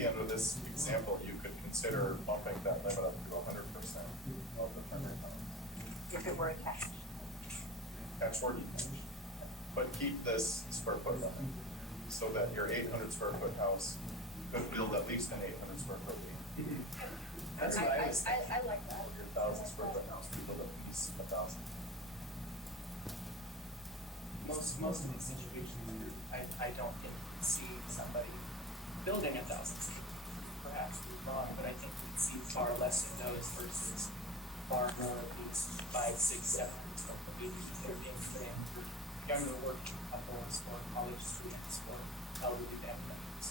maybe under this example, you could consider bumping that limit up to 100% of the primary house. If it were attached. Attached or detached. But keep this square foot limit, so that your 800 square foot house could build at least an 800 square foot. That's what I was thinking. I like that. Your 1,000 square foot house could build at least 1,000. Most of these situations, I don't think we'd see somebody building 1,000 square feet. Perhaps we're wrong, but I think we'd see far less of those versus far more of these 5, 6, 7 square foot ADUs that are being put in for younger working couples or college students or elderly family members.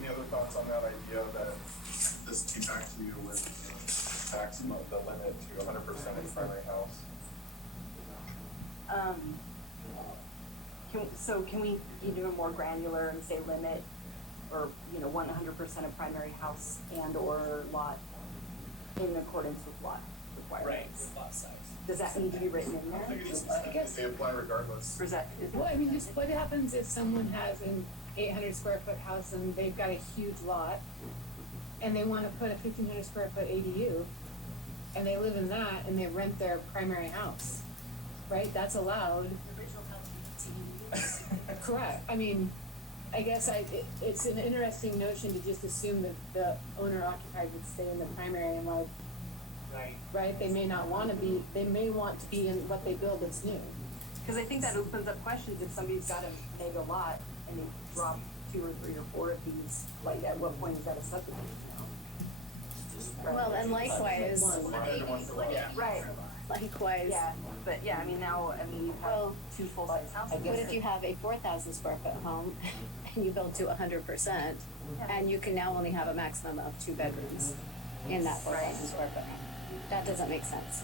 Any other thoughts on that idea that this came back to you with maximum, the limit to 100% of the primary house? Can we be even more granular and say limit, or 100% of primary house and or lot in accordance with lot requirements? Right, with lot size. Does that need to be written in I there? think it needs to I guess- they apply regardless. Or is that? Well, I mean, just what happens if someone has an 800 square foot house and they've got a huge lot and they want to put a 1,500 square foot ADU and they live in that and they rent their primary house, right? That's allowed. Original house. Correct. I mean, I guess it's an interesting notion to just assume that the owner occupied would stay in the primary and like, right? They may not want to be, they may want to be in what they build that's new. Because I think that opens up questions. If somebody's got a mega lot and they drop 2 or 3 or 4 of these, like at what point is that a subdivision now? Well, and likewise, Right. likewise. Yeah, but yeah, I mean you have Well, 2 full-size houses. what if you have a 4,000 square foot home and you build to 100% and you can now only have a maximum of 2 bedrooms in that 4,000 square foot home? That doesn't make sense.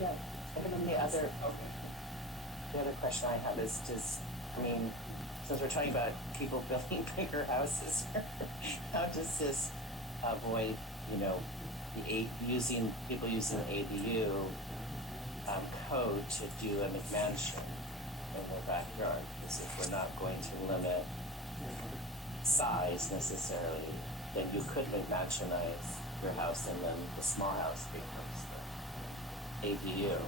Yeah. And then the other question I have is just, I mean, since we're talking about people building bigger houses, how does this avoid, people using the ADU code to do a McMansion in their backyard? Because if we're not going to limit size necessarily, then you could McMansionize your house and then the small house becomes the ADU.